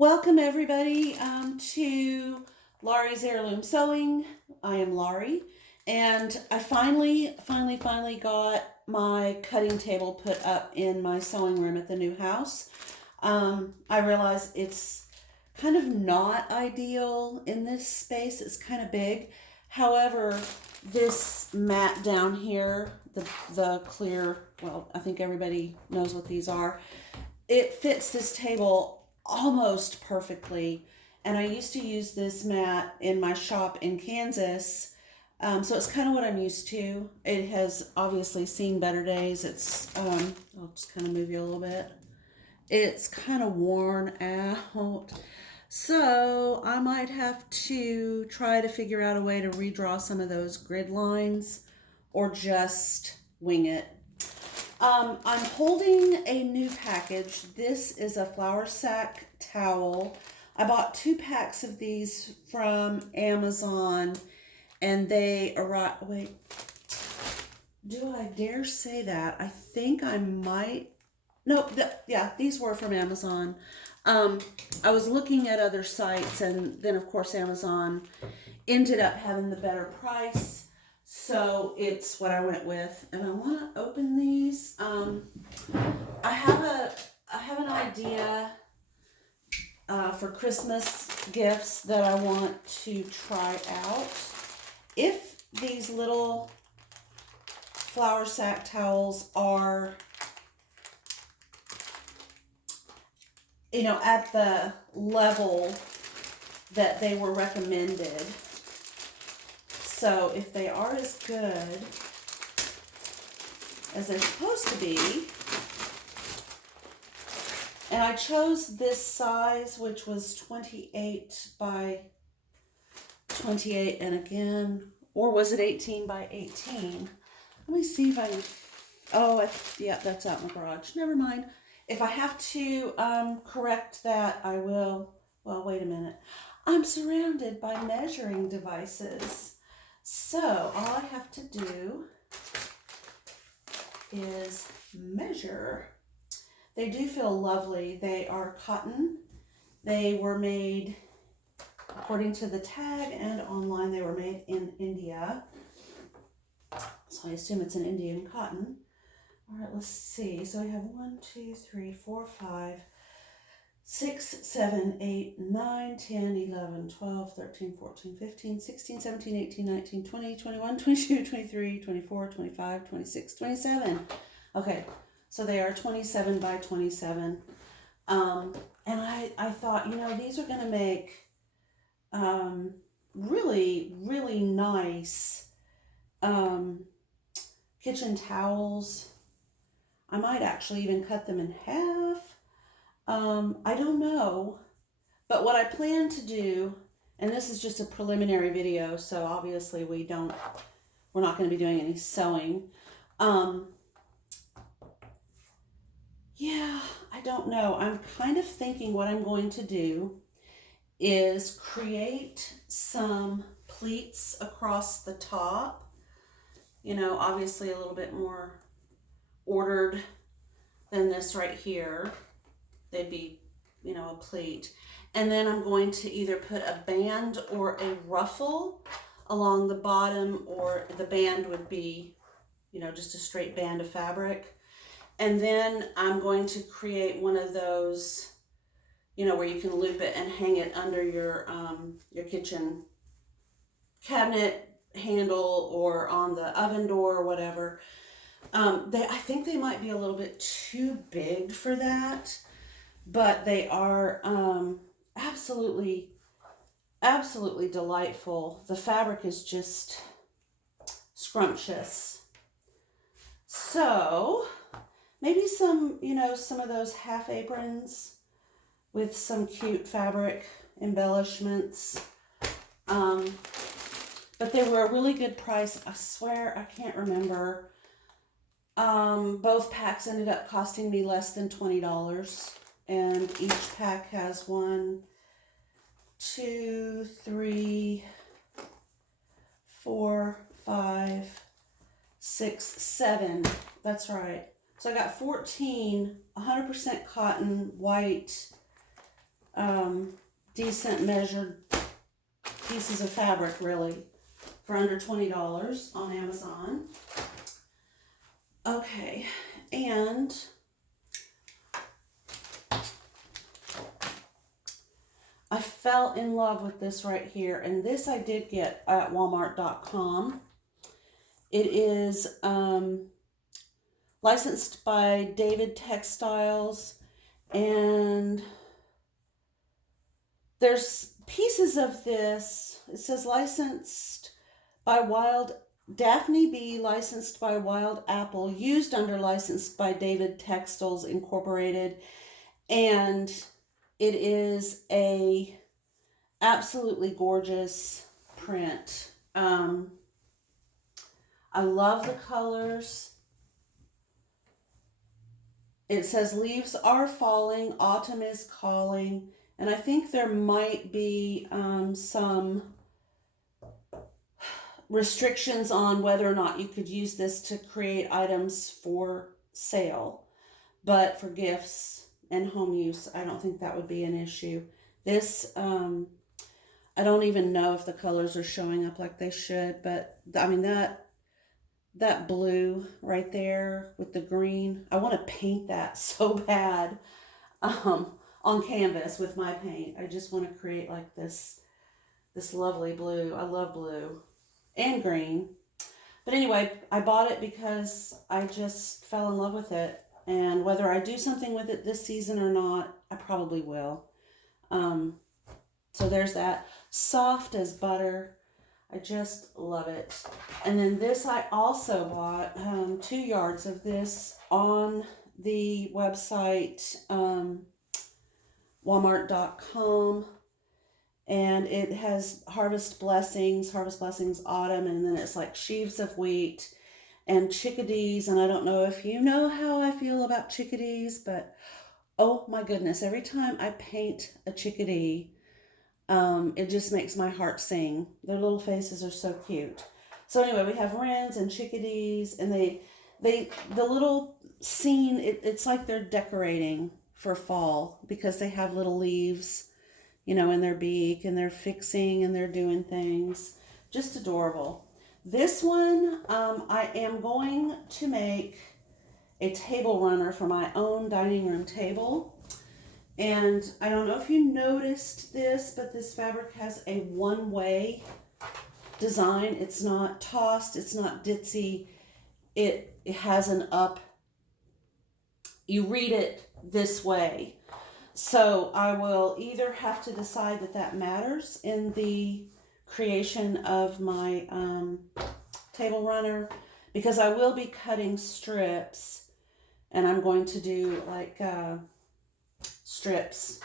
Welcome everybody to Laurie's Heirloom Sewing. I am Laurie, and I finally got my cutting table put up in my sewing room at the new house. I realize it's kind of not ideal in this space. It's kind of big. However, this mat down here, the clear, well, I think everybody knows what these are. It fits this table almost perfectly. And I used to use this mat in my shop in Kansas. So it's kind of what I'm used to. It has obviously seen better days. I'll just kind of move you a little bit. It's kind of worn out. So I might have to try to figure out a way to redraw some of those grid lines or just wing it. I'm holding a new package. This is a flour sack towel. I bought 2 packs of these from Amazon, and they arrived. Wait, do I dare say that? I think I might. Nope. Yeah, these were from Amazon. I was looking at other sites, and then of course Amazon ended up having the better price. So it's what I went with, and I want to open these. I have an idea for Christmas gifts that I want to try out. If these little flour sack towels are, at the level that they were recommended. So if they are as good as they're supposed to be, and I chose this size, which was 28 by 28, and again, or was it 18 by 18? Let me see if I can, yeah, that's out in the garage. Never mind. If I have to correct that, I will. Well, wait a minute. I'm surrounded by measuring devices. So all I have to do is measure. They do feel lovely. They are cotton. They were made, according to the tag and online, they were made in India. So I assume it's an Indian cotton. All right, let's see. So I have 1, 2, 3, 4, 5, 6, 7, 8, 9, 10, 11, 12, 13, 14, 15, 16, 17, 18, 19, 20, 21, 22, 23, 24, 25, 26, 27. Okay, so they are 27 by 27. And I thought, these are going to make really, really nice kitchen towels. I might actually even cut them in half. I don't know, but what I plan to do, and this is just a preliminary video, so obviously we're not going to be doing any sewing. Yeah, I don't know. I'm kind of thinking what I'm going to do is create some pleats across the top, obviously a little bit more ordered than this right here. They'd be, a pleat. And then I'm going to either put a band or a ruffle along the bottom, or the band would be, just a straight band of fabric. And then I'm going to create one of those, where you can loop it and hang it under your kitchen cabinet handle or on the oven door or whatever. I think they might be a little bit too big for that, but they are absolutely delightful. The fabric is just scrumptious. So maybe some of those half aprons with some cute fabric embellishments. But they were a really good price. I swear I can't remember. Both packs ended up costing me less than $20. And each pack has 1, 2, 3, 4, 5, 6, 7. That's right. So I got 14, 100% cotton, white decent measured pieces of fabric, really, for under $20 on Amazon. Okay, and I fell in love with this right here, and this I did get at Walmart.com. It is licensed by David Textiles, and there's pieces of this. It says licensed by Daphne B, licensed by Wild Apple, used under licensed by David Textiles Incorporated, and it is a absolutely gorgeous print. I love the colors. It says leaves are falling, autumn is calling, and I think there might be some restrictions on whether or not you could use this to create items for sale, but for gifts and home use, I don't think that would be an issue. This, I don't even know if the colors are showing up like they should, but I mean, that blue right there with the green, I want to paint that so bad on canvas with my paint. I just want to create like this lovely blue. I love blue and green. But anyway, I bought it because I just fell in love with it. And whether I do something with it this season or not, I probably will. So there's that. Soft as butter. I just love it. And then this, I also bought 2 yards of this on the website, Walmart.com. And it has Harvest Blessings Autumn, and then it's like sheaves of wheat and chickadees. And I don't know if you know how I feel about chickadees, but oh my goodness, every time I paint a chickadee, it just makes my heart sing. Their little faces are so cute. So anyway, we have wrens and chickadees, and the little scene, it's like they're decorating for fall because they have little leaves, you know, in their beak, and they're fixing and they're doing things. Just adorable. This one, I am going to make a table runner for my own dining room table. And I don't know if you noticed this, but this fabric has a one-way design. It's not tossed, it's not ditzy. It has an up. You read it this way. So I will either have to decide that matters in the creation of my table runner, because I will be cutting strips, and I'm going to do like strips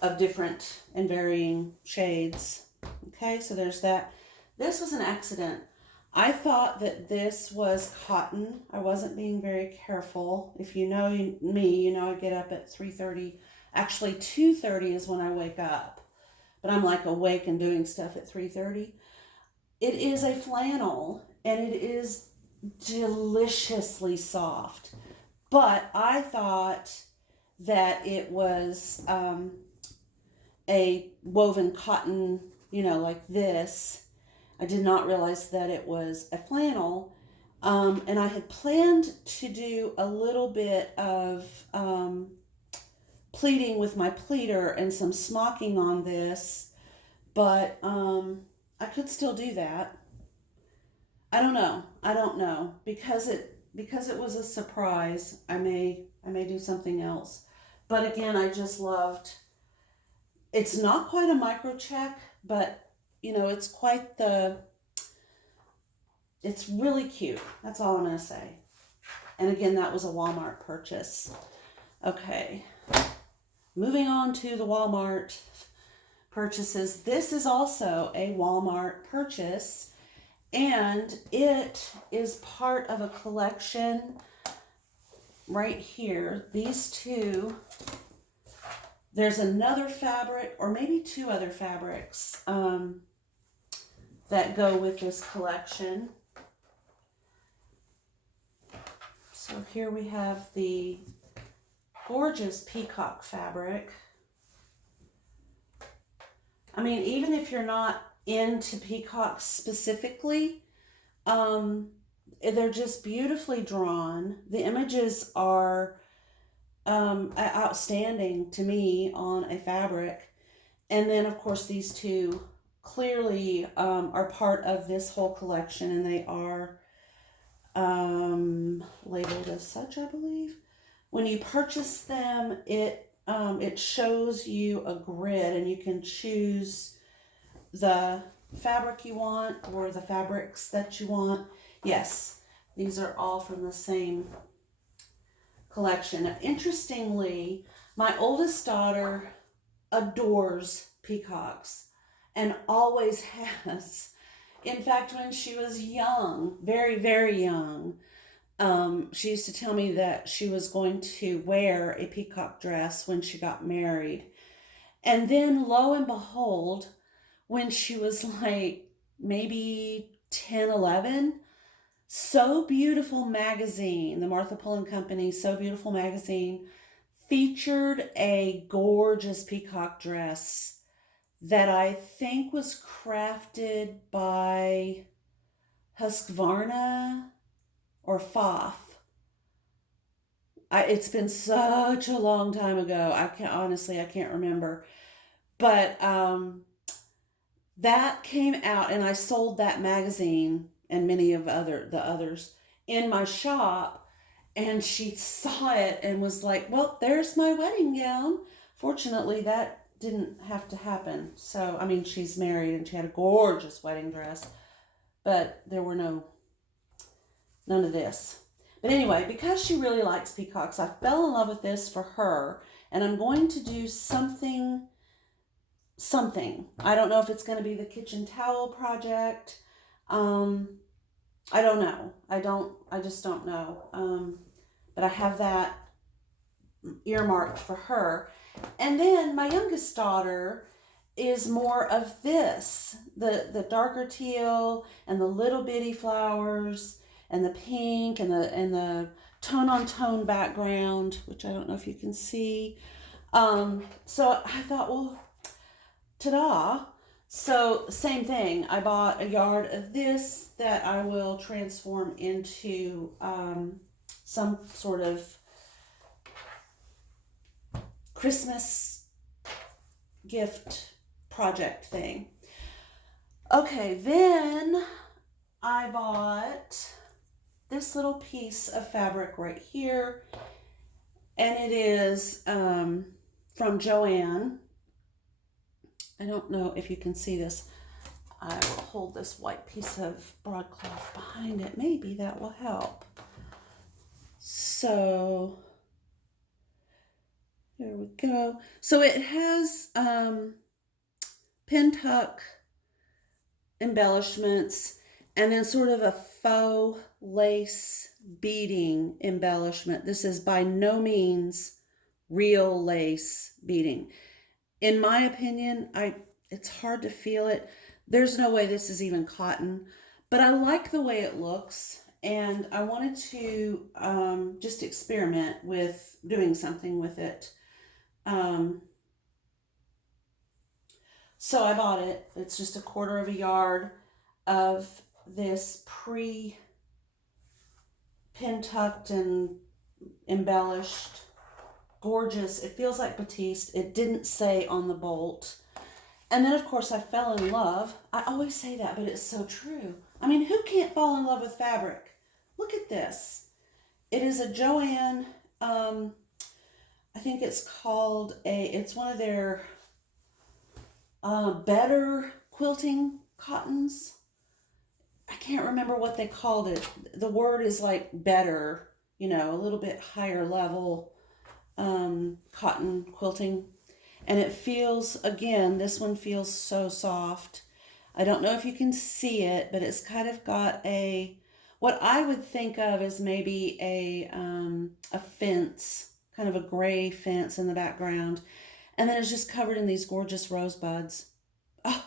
of different and varying shades. Okay, so there's that. This was an accident. I thought that this was cotton. I wasn't being very careful. If you know me, you know I get up at 3:30. Actually, 2:30 is when I wake up. But I'm like awake and doing stuff at 3:30. It is a flannel, and it is deliciously soft. But I thought that it was a woven cotton, you know, like this. I did not realize that it was a flannel. And I had planned to do a little bit of pleating with my pleater and some smocking on this, but I could still do that. I don't know because it was a surprise. I may do something else. But again, I just loved, it's not quite a micro check, but you know, it's really cute. That's all I'm going to say. And again, that was a Walmart purchase. Okay. Moving on to the Walmart purchases. This is also a Walmart purchase, and it is part of a collection right here. These two, there's another fabric, or maybe 2 other fabrics that go with this collection. So here we have the gorgeous Peacock fabric. I mean, even if you're not into peacocks specifically, they're just beautifully drawn. The images are outstanding to me on a fabric. And then, of course, these two clearly are part of this whole collection, and they are labeled as such, I believe. When you purchase them, it shows you a grid, and you can choose the fabric you want or the fabrics that you want. Yes, these are all from the same collection. Now, interestingly, my oldest daughter adores peacocks and always has. In fact, when she was young, very, very young, she used to tell me that she was going to wear a peacock dress when she got married. And then, lo and behold, when she was like maybe 10, 11, So Beautiful magazine, the Martha Pullen Company, So Beautiful magazine, featured a gorgeous peacock dress that I think was crafted by Husqvarna or Pfaff. It's been such a long time ago. I can't remember. But that came out, and I sold that magazine and many of the others in my shop. And she saw it and was like, "Well, there's my wedding gown." Fortunately, that didn't have to happen. So, I mean, she's married and she had a gorgeous wedding dress, but there were none of this. But anyway, because she really likes peacocks, I fell in love with this for her, and I'm going to do something. I don't know if it's going to be the kitchen towel project. I don't know. I just don't know. But I have that earmarked for her. And then my youngest daughter is more of this, the darker teal and the little bitty flowers and the pink and the tone on tone background, which I don't know if you can see. So I thought, well, ta-da. So same thing. I bought a yard of this that I will transform into some sort of Christmas gift project thing. Okay, then I bought this little piece of fabric right here, and it is from Joanne. I don't know if you can see this. I will hold this white piece of broadcloth behind it. Maybe that will help. So there we go. So it has pin tuck embellishments and then sort of a faux lace beading embellishment. This is by no means real lace beading. In my opinion, it's hard to feel it. There's no way this is even cotton, but I like the way it looks, and I wanted to just experiment with doing something with it. So I bought it. It's just 1/4 of a yard of this pin tucked and embellished. Gorgeous. It feels like batiste. It didn't say on the bolt. And then, of course, I fell in love. I always say that, but it's so true. I mean, who can't fall in love with fabric? Look at this. It is a Joanne, I think it's it's one of their better quilting cottons. I can't remember what they called it. The word is like better, a little bit higher level cotton quilting. And it feels, again, this one feels so soft. I don't know if you can see it, but it's kind of got what I would think of as maybe a fence, kind of a gray fence in the background. And then it's just covered in these gorgeous rosebuds. Oh,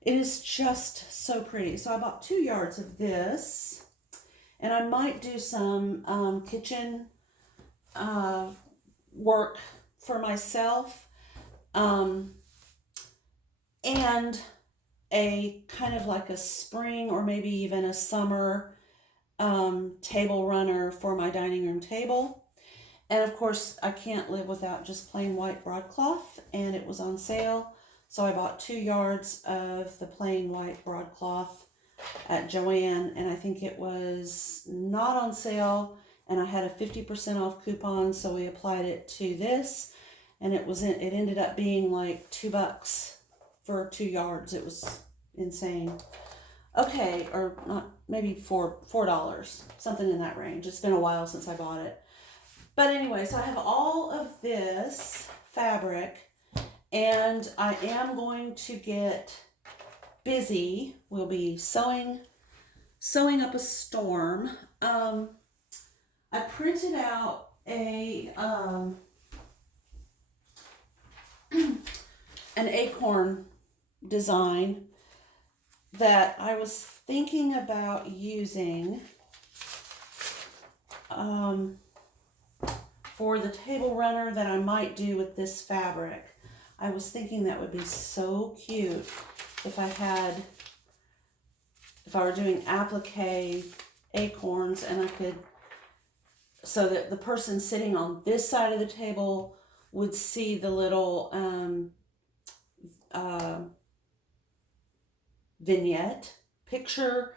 it is just so pretty. So I bought 2 yards of this, and I might do some kitchen work for myself. and a kind of like a spring or maybe even a summer table runner for my dining room table. And of course, I can't live without just plain white broadcloth, and it was on sale. So I bought 2 yards of the plain white broadcloth at Joanne, and I think it was not on sale, and I had a 50% off coupon, so we applied it to this, and it ended up being like $2 for 2 yards. It was insane. Okay, or not, maybe $4, something in that range. It's been a while since I bought it. But anyway, so I have all of this fabric, and I am going to get busy. We'll be sewing up a storm. I printed out an Acorn design that I was thinking about using for the table runner that I might do with this fabric. I was thinking that would be so cute if I were doing applique acorns, and I could, so that the person sitting on this side of the table would see the little vignette picture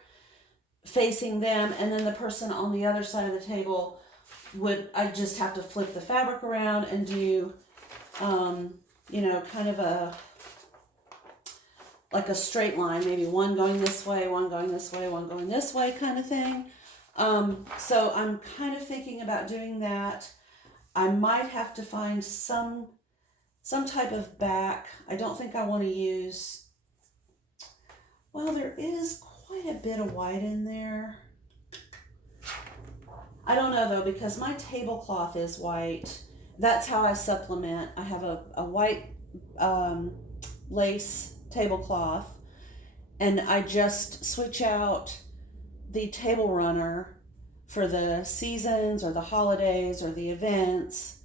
facing them, and then the person on the other side of the table I just have to flip the fabric around and do kind of like a straight line, maybe one going this way, one going this way, one going this way kind of thing. So I'm kind of thinking about doing that. I might have to find some type of back. I don't think I want to use, well, there is quite a bit of white in there. I don't know though, because my tablecloth is white. That's how I supplement. I have a white lace tablecloth, and I just switch out the table runner for the seasons or the holidays or the events,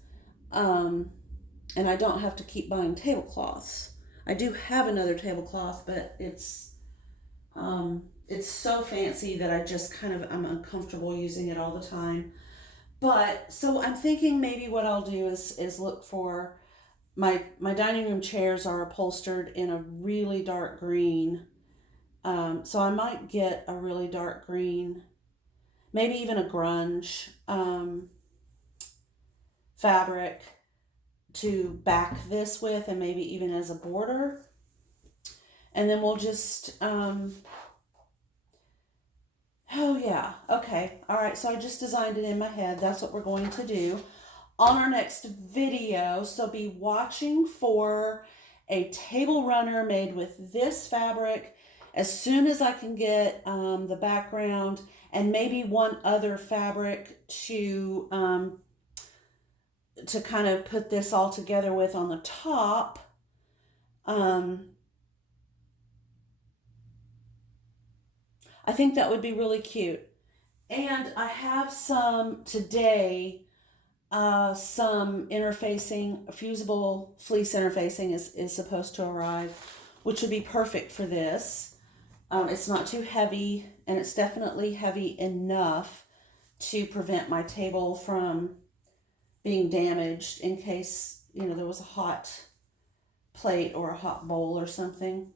and I don't have to keep buying tablecloths. I do have another tablecloth, but it's so fancy that I'm uncomfortable using it all the time. But so I'm thinking maybe what I'll do is look for my dining room chairs are upholstered in a really dark green. So I might get a really dark green, maybe even a grunge fabric to back this with, and maybe even as a border. And then we'll just, oh yeah, okay. All right, so I just designed it in my head. That's what we're going to do on our next video. So be watching for a table runner made with this fabric as soon as I can get the background and maybe one other fabric to kind of put this all together with on the top. I think that would be really cute. And I have some today, some interfacing, fusible fleece interfacing is supposed to arrive, which would be perfect for this. It's not too heavy, and it's definitely heavy enough to prevent my table from being damaged in case, there was a hot plate or a hot bowl or something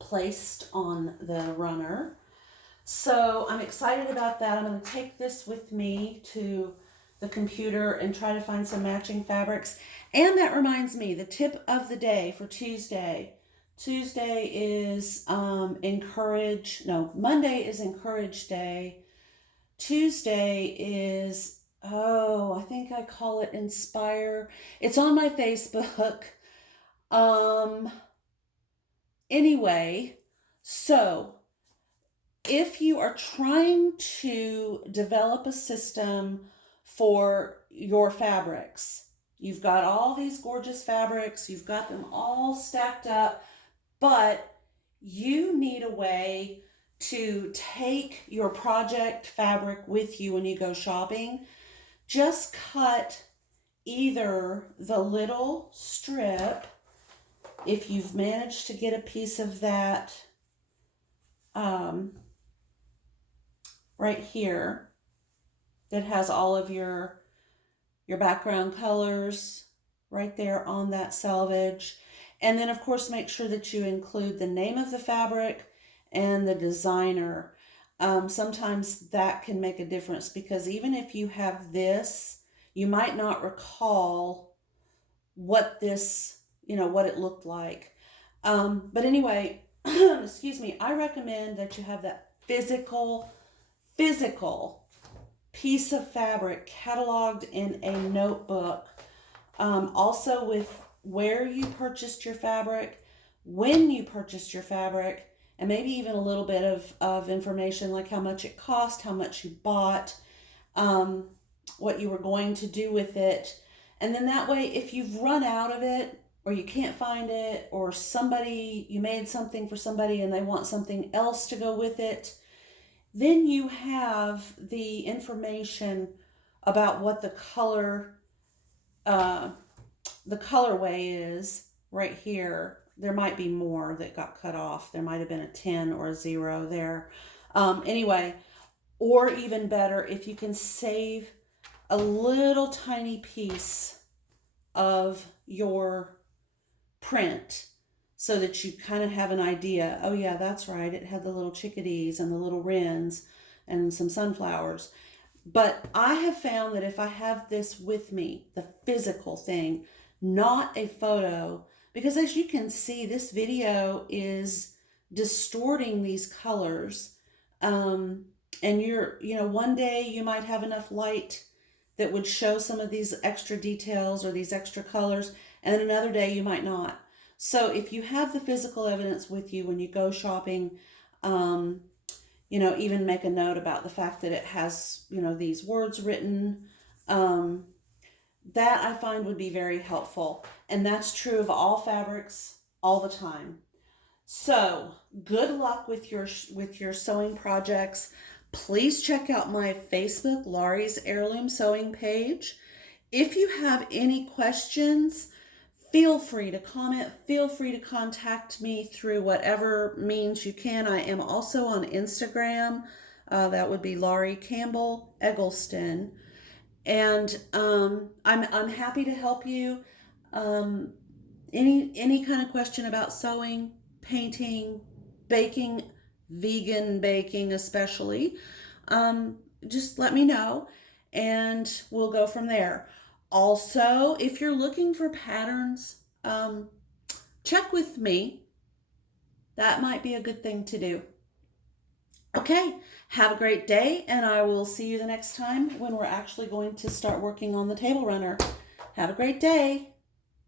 placed on the runner. So I'm excited about that. I'm going to take this with me to the computer and try to find some matching fabrics. And that reminds me, the tip of the day for Tuesday. Tuesday is Monday is Encourage Day. Tuesday is, I think I call it Inspire. It's on my Facebook. Anyway, so if you are trying to develop a system for your fabrics, you've got all these gorgeous fabrics, you've got them all stacked up, but you need a way to take your project fabric with you when you go shopping. Just cut either the little strip if you've managed to get a piece of that right here that has all of your background colors right there on that selvage. And then of course make sure that you include the name of the fabric and the designer. Sometimes that can make a difference, because even if you have this, you might not recall what this, what it looked like. But anyway, excuse me, I recommend that you have that physical piece of fabric cataloged in a notebook. Also with where you purchased your fabric, when you purchased your fabric, and maybe even a little bit of information like how much it cost, how much you bought, what you were going to do with it. And then that way, if you've run out of it, or you can't find it, or you made something for somebody and they want something else to go with it, then you have the information about what the colorway is right here. There might be more that got cut off. There might have been a 10 or a 0 there. Anyway, or even better, if you can save a little tiny piece of your print so that you kind of have an idea. Oh yeah, that's right. It had the little chickadees and the little wrens and some sunflowers. But I have found that if I have this with me, the physical thing, not a photo, because as you can see, this video is distorting these colors. And one day you might have enough light that would show some of these extra details or these extra colors, and then another day you might not. So if you have the physical evidence with you when you go shopping, even make a note about the fact that it has, these words written. That I find would be very helpful. And that's true of all fabrics all the time. So good luck with your sewing projects. Please check out my Facebook, Laurie's Heirloom Sewing page. If you have any questions, feel free to comment. Feel free to contact me through whatever means you can. I am also on Instagram. That would be Laurie Campbell Eggleston. And I'm happy to help you. Any kind of question about sewing, painting, baking, vegan baking especially, just let me know and we'll go from there. Also, if you're looking for patterns, check with me. That might be a good thing to do. Okay, have a great day, and I will see you the next time when we're actually going to start working on the table runner. Have a great day.